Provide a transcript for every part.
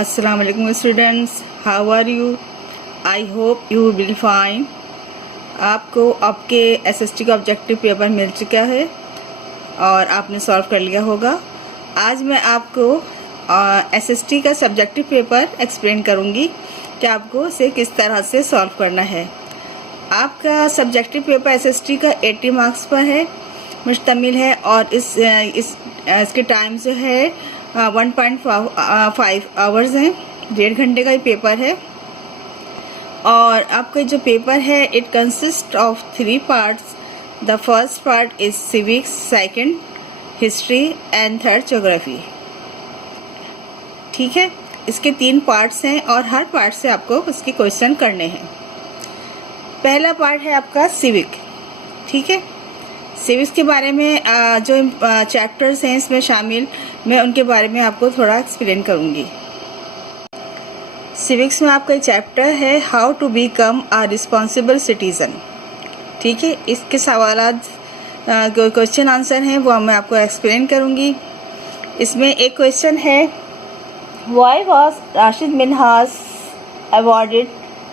Assalamu alaikum students, how are you? I hope you will fine. आपको आपके SST का objective paper मिल चुका है और आपने सॉल्व कर लिया होगा। आज मैं आपको एसएसटी का सब्जेक्टिव पेपर एक्सप्लेन करूंगी कि आपको इसे किस तरह से सॉल्व करना है। आपका सब्जेक्टिव पेपर एसएसटी का 80 मार्क्स पर है मुश्तमिल है और इसके टाइम जो है 1.5 आवर्स हैं, 1.5 घंटे का ये पेपर है। और आपका जो पेपर है it consist of 3 parts. The first part is civics, second history and third geography. ठीक है, इसके 3 पार्ट्स हैं और हर पार्ट से आपको उसके क्वेश्चन करने हैं। पहला पार्ट है आपका सिविक। ठीक है, सिविक्स के बारे में जो चैप्टर्स हैं इसमें शामिल, मैं उनके बारे में आपको थोड़ा एक्सप्लेन करूंगी। सिविक्स में आपका चैप्टर है how to become a responsible citizen. ठीक है, इसके सवालात क्वेश्चन आंसर हैं वो मैं आपको एक्सप्लेन करूंगी। इसमें एक क्वेश्चन है, why was Rashid Minhas awarded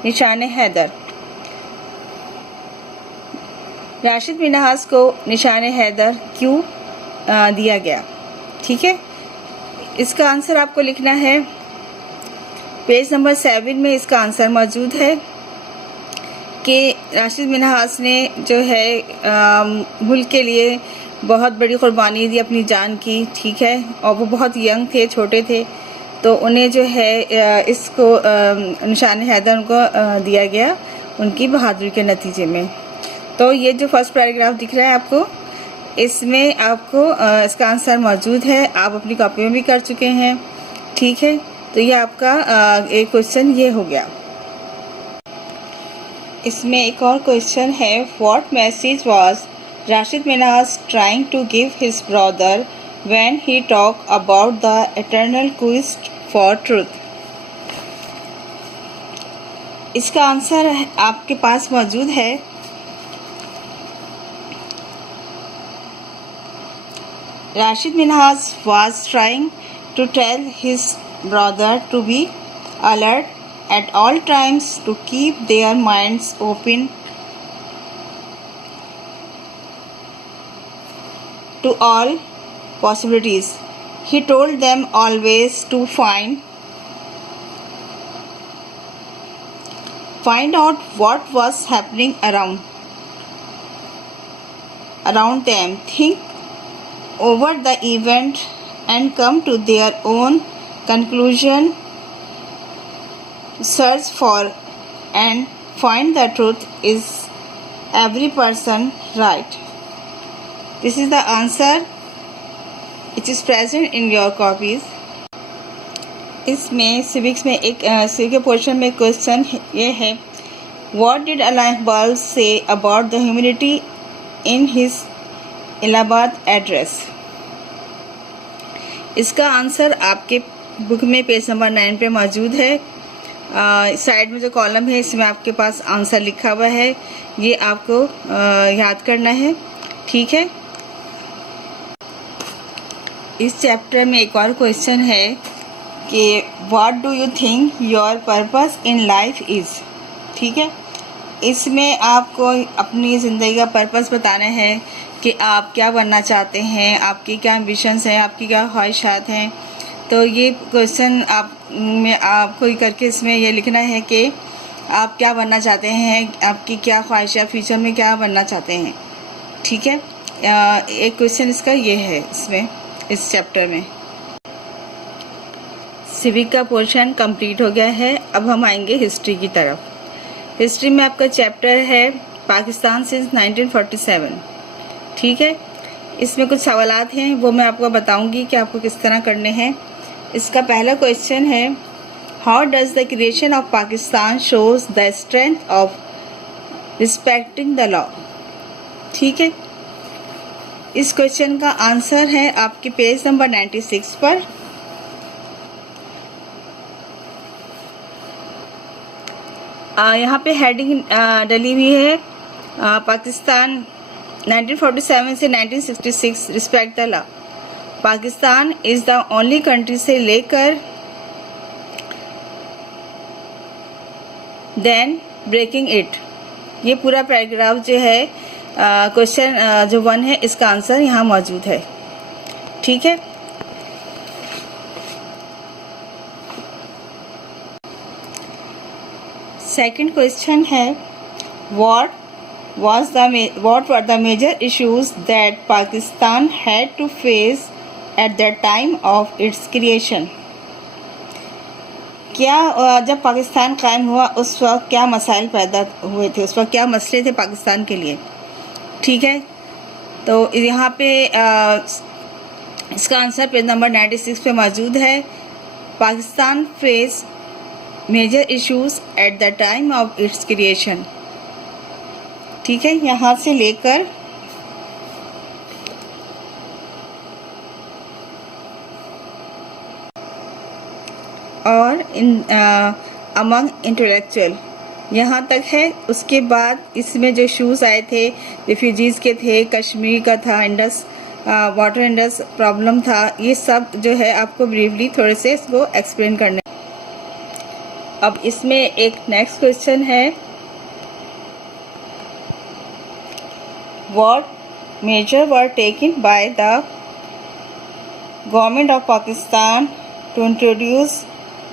निशान हैदर। राशिद मिन्हास को निशान हैदर क्यों दिया गया। ठीक है, इसका आंसर आपको लिखना है। पेज नंबर 7 में इसका आंसर मौजूद है कि राशिद मिन्हास ने जो है मुल्क के लिए बहुत बड़ी कुर्बानी दी अपनी जान की। ठीक है, और वो बहुत यंग थे, छोटे थे, तो उन्हें जो है इसको निशान हैदर उनको दिया गया उनकी बहादुरी के नतीजे में। तो ये जो फर्स्ट पैराग्राफ दिख रहा है आपको, इसमें आपको इसका आंसर मौजूद है, आप अपनी कॉपी में भी कर चुके हैं। ठीक है, तो ये आपका एक क्वेश्चन ये हो गया। इसमें एक और क्वेश्चन है, what message was Rashid Minhas trying to give his brother when he talk about the eternal quest for truth. इसका आंसर आपके पास मौजूद है। Rashid Minhas was trying to tell his brother to be alert at all times, to keep their minds open to all possibilities. He told them always to find out what was happening around them, think over the event and come to their own conclusion, search for and find the truth. Is every person right? This is the answer which is present in your copies. इसमें civics में एक civic के portion में question ये है, what did Allah Iqbal say about the humanity in his Allahabad address. इसका answer आपके book में पेज नंबर 9 पे मौजूद है। साइड में जो कॉलम है इसमें आपके पास आंसर लिखा हुआ है, ये आपको याद करना है। ठीक है, इस चैप्टर में एक और क्वेश्चन है कि what do you think your purpose in life is. ठीक है, इसमें आपको अपनी ज़िंदगी का पर्पस बताना है कि आप क्या बनना चाहते हैं, आपकी क्या एम्बिशंस हैं, आपकी क्या ख्वाहिशात हैं। तो ये क्वेश्चन आपको करके इसमें ये लिखना है कि आप क्या बनना चाहते हैं, आपकी क्या ख्वाहिशात, फ्यूचर में क्या बनना चाहते हैं। ठीक है, एक क्वेश्चन इसका ये है इसमें इस चैप्टर में। सिविक का पोर्शन कंप्लीट हो गया है। अब हम आएंगे हिस्ट्री की तरफ। हिस्ट्री में आपका चैप्टर है पाकिस्तान सिंस 1947। ठीक है, इसमें कुछ सवालात हैं वो मैं आपको बताऊंगी कि आपको किस तरह करने हैं। इसका पहला क्वेश्चन है, how does the creation of Pakistan shows the strength of respecting the law. ठीक है, इस क्वेश्चन का आंसर है आपके पेज नंबर 96 पर। यहाँ पे हेडिंग डली हुई है, पाकिस्तान 1947 से 1966 respect the law. Pakistan is the only country से लेकर देन ब्रेकिंग इट। ये पूरा पैराग्राफ जो है क्वेश्चन जो 1 है इसका आंसर यहाँ मौजूद है। ठीक है, सेकंड क्वेश्चन है what were the major issues that Pakistan had to face at the time of its creation? क्या जब पाकिस्तान कायम हुआ उस वक्त क्या मसाइल पैदा हुए थे, उस वक्त क्या मसले थे पाकिस्तान के लिए। ठीक है, तो यहाँ पे इसका आंसर पेज नंबर 96 पे मौजूद है। Pakistan face major issues at the time of its creation. ठीक है, यहाँ से लेकर और अमंग इंटेलेक्चुअल यहाँ तक है। उसके बाद इसमें जो इश्यूज आए थे रिफ्यूजीज़ के थे, कश्मीर का था, इंडस वाटर इंडस प्रॉब्लम था, ये सब जो है आपको ब्रीफली थोड़े से इसको एक्सप्लेन करने। अब इसमें एक नेक्स्ट क्वेश्चन है what measure were taken by the government of Pakistan to introduce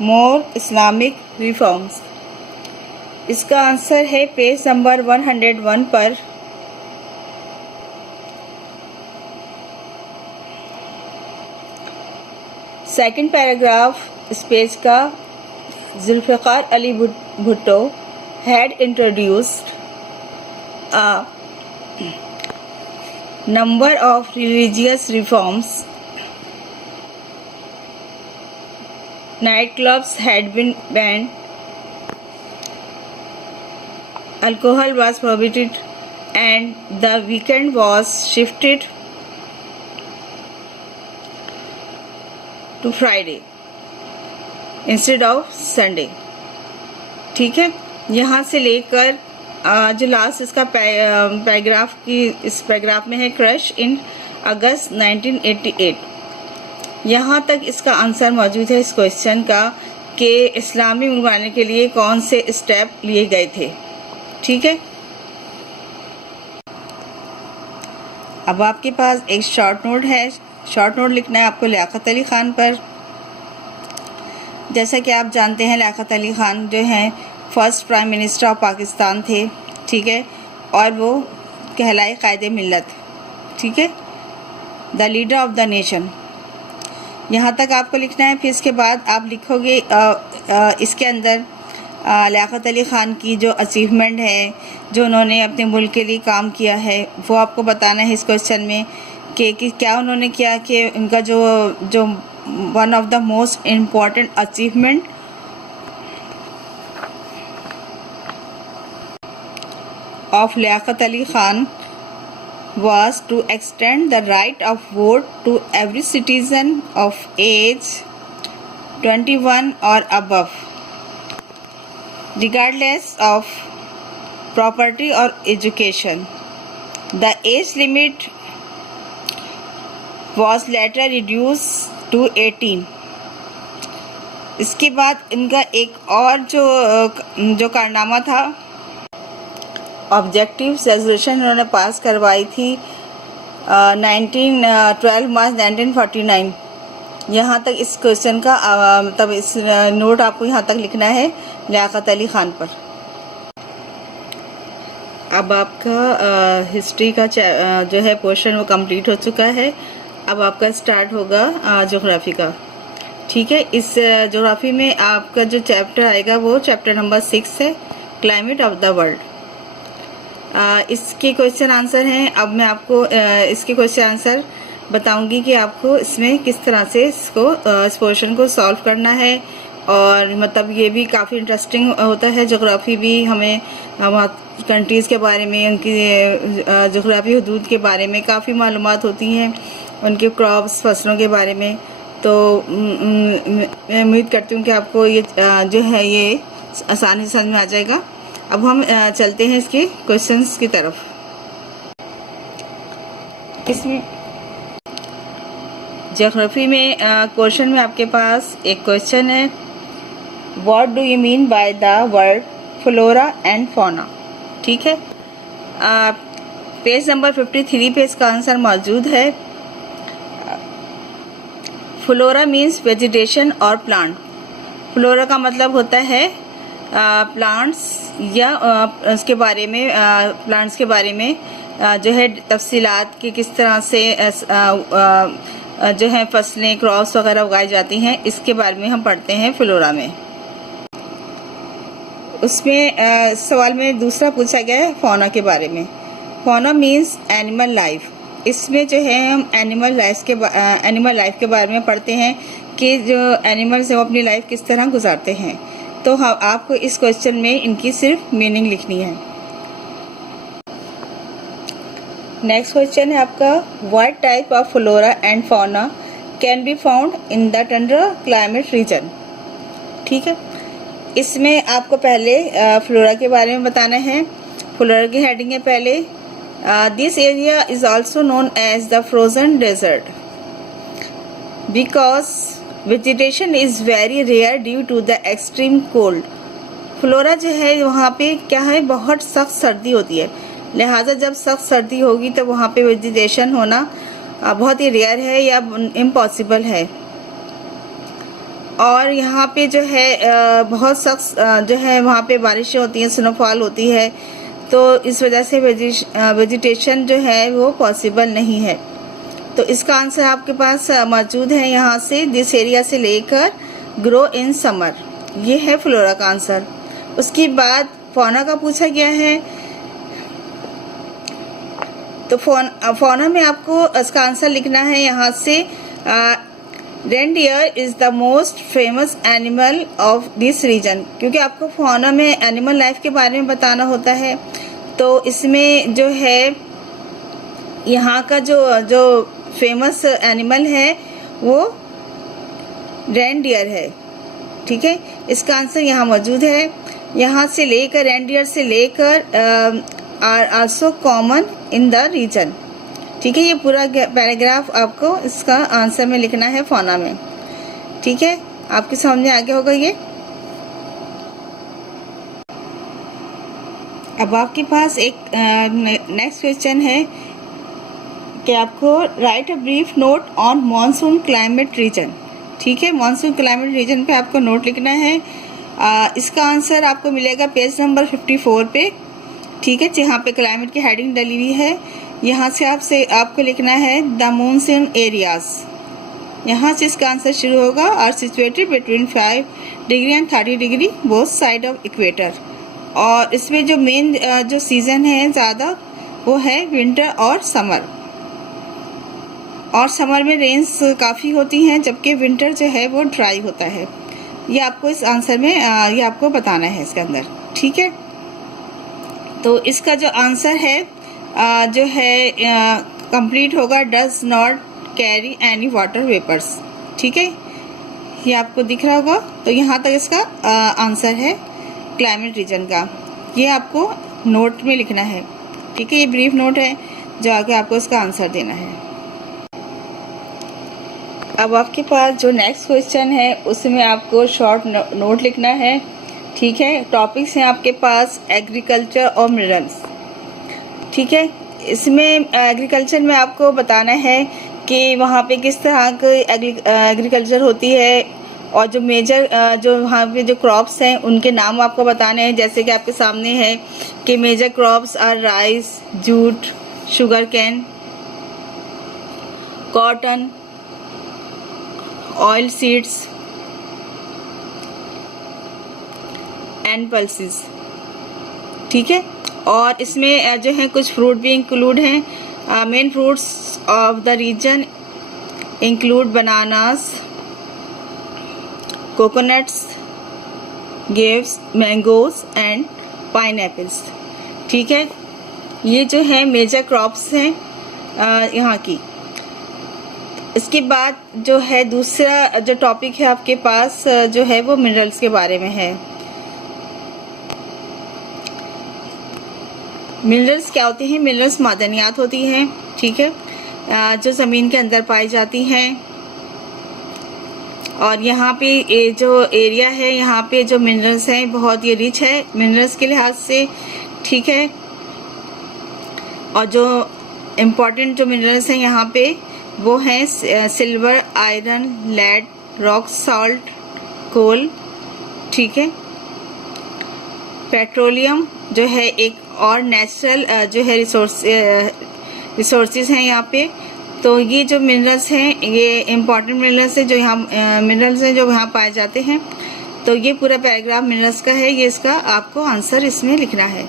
more Islamic reforms? इसका आंसर है पेज नंबर 101 पर। सेकंड पैराग्राफ इस पेज का, Zulfikar Ali Bhutto had introduced a number of religious reforms. Nightclubs had been banned, alcohol was prohibited, and the weekend was shifted to Friday instead of Sunday. ठीक है, यहाँ से लेकर जो लास्ट इसका पैराग्राफ की, इस पैराग्राफ में है क्रश इन अगस्त 1988। यहाँ तक इसका आंसर मौजूद है इस क्वेश्चन का कि इस्लामी मुल्क बनाने के लिए कौन से स्टेप लिए गए थे। ठीक है, अब आपके पास एक शॉर्ट नोट है। शॉर्ट नोट लिखना है आपको लियाकत अली ख़ान पर। जैसा कि आप जानते हैं लियाकत अली ख़ान जो हैं first prime minister of Pakistan थे। ठीक है, और वो कहलाए कायदे मिल्लत। ठीक है, the leader of the nation. यहाँ तक आपको लिखना है। फिर इसके बाद आप लिखोगे इसके अंदर लियाकत अली ख़ान की जो अचीवमेंट है, जो उन्होंने अपने मुल्क के लिए काम किया है, वो आपको बताना है इस क्वेश्चन में कि क्या उन्होंने किया, कि उनका जो one of the most important achievement of Liaquat Ali Khan was to extend the right of vote to every citizen of age 21 or above, regardless of property or education. The age limit was later reduced to 18. इसके बाद इनका एक और जो कारनामा था, objective resolution उन्होंने पास करवाई थी 12 मार्च 1949। यहाँ तक इस क्वेश्चन का मतलब इस नोट आपको यहाँ तक लिखना है लियाकत अली ख़ान पर। अब आपका हिस्ट्री का जो है पोर्शन वो कंप्लीट हो चुका है। अब आपका स्टार्ट होगा ज्योग्राफी का। ठीक है, इस ज्योग्राफी में आपका जो चैप्टर आएगा वो चैप्टर नंबर 6 है, क्लाइमेट ऑफ द वर्ल्ड। इसके क्वेश्चन आंसर हैं। अब मैं आपको इसके क्वेश्चन आंसर बताऊंगी कि आपको इसमें किस तरह से इस पोर्शन को सॉल्व करना है। और मतलब ये भी काफ़ी इंटरेस्टिंग होता है। ज्योग्राफी भी हमें कंट्रीज़ के बारे में, उनकी ज्योग्राफी हदूद के बारे में काफ़ी मालूमात होती हैं, उनके क्रॉप्स फसलों के बारे में। तो मैं उम्मीद करती हूँ कि आपको ये जो है ये आसानी से समझ में आ जाएगा। अब हम चलते हैं इसके क्वेश्चंस की तरफ। इसमें ज्योग्राफी में क्वेश्चन में आपके पास एक क्वेश्चन है, what do you mean by the word flora and fauna. ठीक है, पेज नंबर 53 पे इसका आंसर मौजूद है। फ्लोरा मीन्स वेजिटेशन और प्लांट। फ्लोरा का मतलब होता है प्लांट्स या उसके बारे में, प्लांट्स के बारे में जो है तफसीलात कि किस तरह से जो है फसलें, क्रॉप्स वगैरह उगाई जाती हैं, इसके बारे में हम पढ़ते हैं फ्लोरा में। उसमें सवाल में दूसरा पूछा गया है फौना के बारे में। Fauna means animal life. इसमें जो है हम एनिमल लाइफ के बारे में पढ़ते हैं कि जो एनिमल्स हैं वो अपनी लाइफ किस तरह गुजारते हैं। तो हम आपको इस क्वेश्चन में इनकी सिर्फ मीनिंग लिखनी है। नेक्स्ट क्वेश्चन है आपका, what type of flora and fauna can be found in the Tundra climate reason. ठीक है, इसमें आपको पहले फ्लोरा के बारे में बताना है। फ्लोरा की हेडिंग है पहले, this area is also known as the frozen desert because vegetation is very rare due to the extreme cold. Flora जो है वहाँ पे क्या है, बहुत सख्त सर्दी होती है, लिहाजा जब सख्त सर्दी होगी तो वहाँ पे वेजिटेशन होना बहुत ही रेयर है या इम्पॉसिबल है। और यहाँ पे जो है बहुत सख्त जो है वहाँ पे बारिशें होती हैं, स्नोफॉल होती है, तो इस वजह से वेजिटेशन जो है वो पॉसिबल नहीं है। तो इसका आंसर आपके पास मौजूद है यहाँ से, दिस एरिया से लेकर ग्रो इन समर। ये है फ्लोरा का आंसर। उसके बाद फौना का पूछा गया है, तो फौना में आपको इसका आंसर लिखना है यहाँ से, reindeer is the most famous animal of this region. क्योंकि आपको फौना में एनिमल लाइफ के बारे में बताना होता है, तो इसमें जो है यहाँ का जो फेमस एनिमल है वो रेनडियर है। ठीक है, इसका आंसर यहाँ मौजूद है। यहाँ से लेकर, रेनडियर से लेकर are also common in the region. ठीक है, ये पूरा पैराग्राफ आपको इसका आंसर में लिखना है फौना में। ठीक है, आपके सामने आगे होगा ये। अब आपके पास एक नेक्स्ट क्वेश्चन है कि आपको right a brief note on monsoon climate reason. ठीक है, मॉनसून क्लाइमेट रीजन पे आपको नोट लिखना है। इसका आंसर आपको मिलेगा पेज नंबर 54 पे। ठीक है, जहाँ पे क्लाइमेट की हेडिंग डली हुई है, यहाँ से आपको लिखना है द मॉनसून एरियाज। यहाँ से इसका आंसर शुरू होगा, और situated between 5 degree and 30 degree both side of equator. और इसमें जो मेन जो सीज़न है ज़्यादा वो है विंटर और समर। और समर में रेन्स काफ़ी होती हैं, जबकि विंटर जो है वो ड्राई होता है। ये आपको इस आंसर में ये आपको बताना है इसके अंदर। ठीक है, तो इसका जो आंसर है जो है कंप्लीट होगा, does not carry any water vapours. ठीक है, ये आपको दिख रहा होगा। तो यहाँ तक इसका आंसर है क्लाइमेट रीजन का। ये आपको नोट में लिखना है। ठीक है, ये ब्रीफ नोट है जो आगे आपको इसका आंसर देना है। अब आपके पास जो नेक्स्ट क्वेश्चन है उसमें आपको शॉर्ट नोट लिखना है। ठीक है, टॉपिक्स हैं आपके पास एग्रीकल्चर और मिनरल्स। ठीक है, इसमें एग्रीकल्चर में आपको बताना है कि वहाँ पे किस तरह की एग्रीकल्चर होती है, और जो मेजर जो वहाँ पे जो क्रॉप्स हैं उनके नाम आपको बताने हैं। जैसे कि आपके सामने है कि major crops are rice, jute, sugar cane, cotton, oil seeds and pulses. ठीक है, और इसमें जो है कुछ फ्रूट भी इंक्लूड हैं। Main fruits of the region include bananas, coconuts, grapes, mangoes and pineapples. ठीक है, ये जो है मेजर क्रॉप्स हैं यहाँ की। इसके बाद जो है दूसरा जो टॉपिक है आपके पास जो है वो मिनरल्स के बारे में है। मिनरल्स क्या होती हैं? मिनरल्स मादनियात होती हैं। ठीक है, जो ज़मीन के अंदर पाई जाती हैं, और यहाँ पे ये जो एरिया है, यहाँ पे जो मिनरल्स हैं बहुत ही रिच है मिनरल्स के लिहाज से, ठीक है। और जो इम्पोर्टेंट जो मिनरल्स हैं यहाँ पे वो हैं silver, iron, lead, rock salt, coal, ठीक है। पेट्रोलियम जो है एक और नेचुरल जो है रिसोर्सेज हैं यहाँ पे। तो ये जो मिनरल्स हैं ये इम्पॉर्टेंट मिनरल्स हैं जो यहाँ पाए जाते हैं। तो ये पूरा पैराग्राफ मिनरल्स का है, ये इसका आपको आंसर इसमें लिखना है।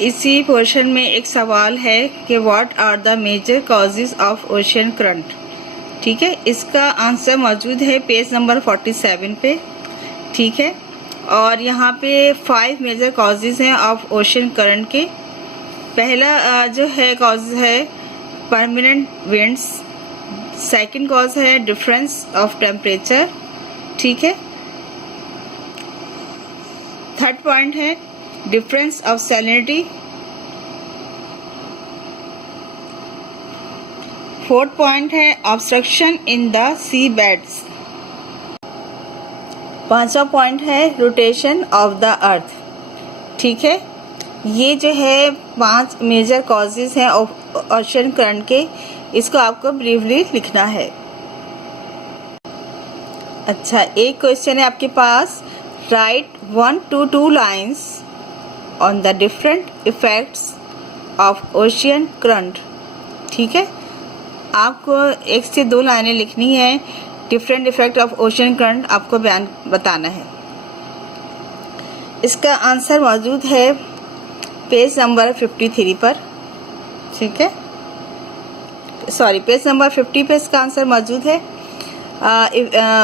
इसी पोर्शन में एक सवाल है कि what are the major causes of ocean current, ठीक है। इसका आंसर मौजूद है पेज नंबर 47 पे, ठीक है। और यहाँ पे 5 मेजर कॉजेज हैं ऑफ ओशियन करंट के। पहला जो है कॉज है परमानेंट विंड्स, सेकंड कॉज है डिफरेंस ऑफ टेम्परेचर, ठीक है। थर्ड पॉइंट है difference of salinity. Fourth point है obstruction in the sea beds. पांचवा पॉइंट है रोटेशन ऑफ द अर्थ, ठीक है। ये जो है 5 मेजर कॉजेज हैं ओशियन करंट के, इसको आपको ब्रीफली लिखना है। अच्छा, एक क्वेश्चन है आपके पास, write 1 to 2 lines on the different effects of ocean current, ठीक है। आपको 1 से 2 लाइनें लिखनी है, different effect of ocean current आपको बयान बताना है। इसका आंसर मौजूद है पेज नंबर 53 पर, ठीक है। सॉरी, पेज नंबर 50 पे इसका आंसर मौजूद है।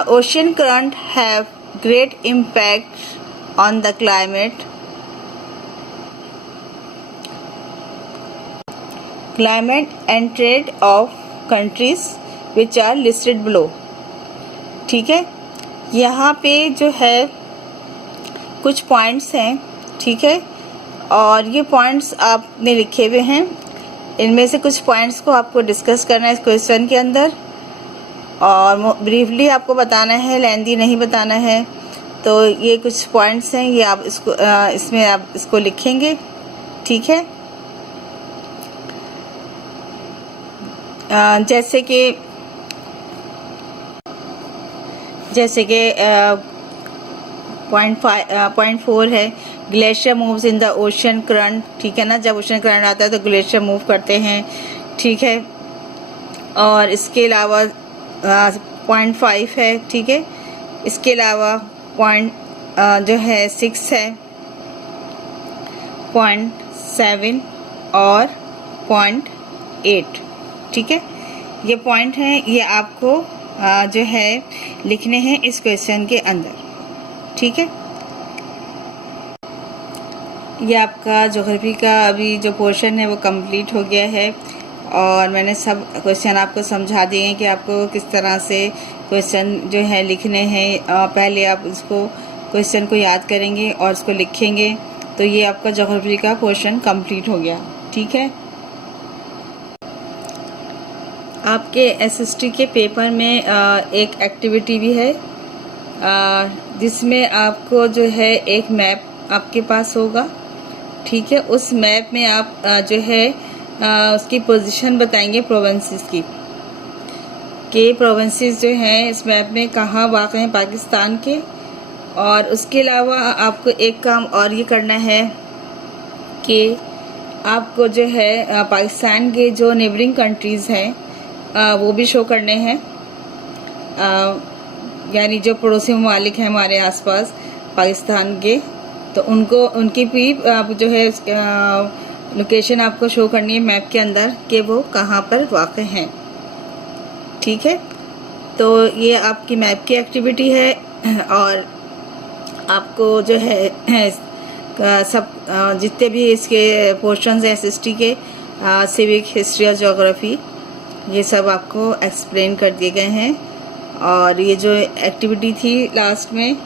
Ocean current have great impact on the climate and trade of countries which are listed below, ठीक है। यहाँ पे जो है कुछ पॉइंट्स हैं, ठीक है। और ये पॉइंट्स आपने लिखे हुए हैं, इनमें से कुछ पॉइंट्स को आपको डिस्कस करना है इस क्वेश्चन के अंदर, और ब्रीफली आपको बताना है, लेंदी नहीं बताना है। तो ये कुछ पॉइंट्स हैं, ये आप इसको इसमें आप इसको लिखेंगे, ठीक है। जैसे कि पॉइंट 4 है, glacier moves in the ocean current, ठीक है ना। जब ओशन करंट आता है तो ग्लेशियर मूव करते हैं, ठीक है। और इसके अलावा पॉइंट 5 है, ठीक है। इसके अलावा पॉइंट जो है 6 है, पॉइंट 7 और पॉइंट 8, ठीक है। ये पॉइंट हैं, ये आपको जो है लिखने हैं इस क्वेश्चन के अंदर, ठीक है। ये आपका ज्योग्राफी का अभी जो पोर्शन है वो कंप्लीट हो गया है, और मैंने सब क्वेश्चन आपको समझा दिए हैं कि आपको किस तरह से क्वेश्चन जो है लिखने हैं। पहले आप इसको क्वेश्चन को याद करेंगे और उसको लिखेंगे, तो ये आपका ज्योग्राफी का पोर्शन कंप्लीट हो गया, ठीक है। आपके एसएसटी के पेपर में एक एक्टिविटी भी है, जिसमें आपको जो है एक मैप आपके पास होगा, ठीक है। उस मैप में आप जो है उसकी पोजीशन बताएंगे प्रोविंसेस की, कि प्रोविंसेस जो हैं इस मैप में कहाँ वाक़ हैं पाकिस्तान के। और उसके अलावा आपको एक काम और ये करना है कि आपको जो है पाकिस्तान के जो नेबरिंग कंट्रीज़ हैं वो भी शो करने हैं, यानी जो पड़ोसी ममालिक हैं हमारे आसपास पाकिस्तान के, तो उनकी भी आप जो है लोकेशन आपको शो करनी है मैप के अंदर कि वो कहाँ पर वाक़ हैं, ठीक है। तो ये आपकी मैप की एक्टिविटी है, और आपको जो है सब जितने भी इसके पोर्शंस हैं एसएसटी के, सिविक, हिस्ट्री और ज्योग्राफी, ये सब आपको एक्सप्लेन कर दिए गए हैं। और ये जो एक्टिविटी थी लास्ट में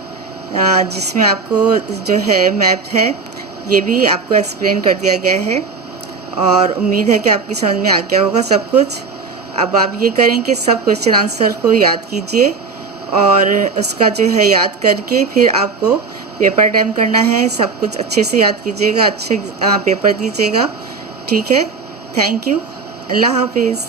जिसमें आपको जो है मैप है, ये भी आपको एक्सप्लेन कर दिया गया है, और उम्मीद है कि आपकी समझ में आ गया होगा सब कुछ। अब आप ये करें कि सब क्वेश्चन आंसर को याद कीजिए और उसका जो है याद करके फिर आपको पेपर अटेम्प्ट करना है। सब कुछ अच्छे से याद कीजिएगा, अच्छे पेपर दीजिएगा। ठीक है, थैंक यू, अल्लाह हाफिज़।